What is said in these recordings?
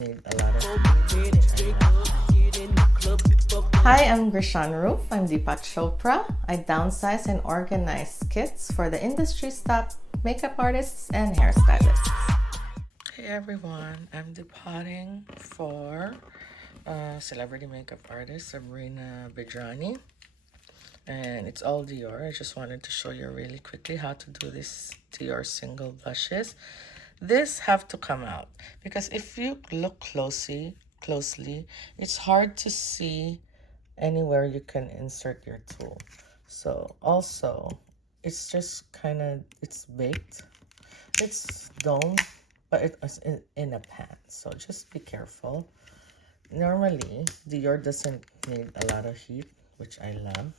need a lot of. Hi, I'm Grishan Roof. I'm Deepak Chopra. I downsize and organize kits for the industry's top makeup artists and hairstylists. Hey everyone, I'm depotting for celebrity makeup artist Sabrina Bidrani, and it's all Dior. I just wanted to show you really quickly how to do this Dior single blushes. This have to come out because if you look closely, it's hard to see anywhere you can insert your tool. So also, it's just kind of, it's baked. It's domed, but it is in a pan. So just be careful. Normally, Dior doesn't need a lot of heat, which I love.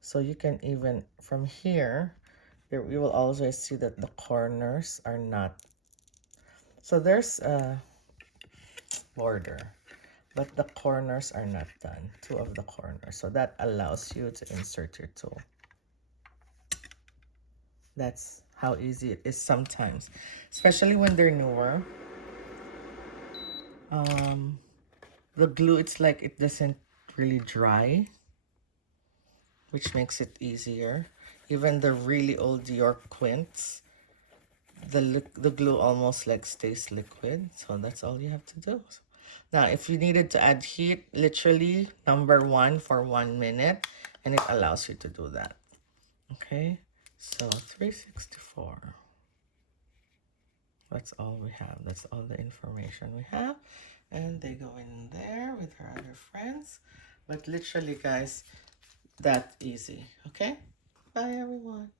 So you can even, from here, you will always see that the corners are not. So there's a border, but the corners are not done, two of the corners. So that allows you to insert your tool. That's how easy it is sometimes, especially when they're newer. The glue, it's like it doesn't really dry, which makes it easier. Even the really old Dior quints, the glue almost like stays liquid. So that's all you have to do. Now, if you needed to add heat, literally #1 for 1 minute, and it allows you to do that. Okay, so 364. That's all we have. That's all the information we have. And they go in there with her other friends. But literally, guys, that easy. Okay? Bye, everyone.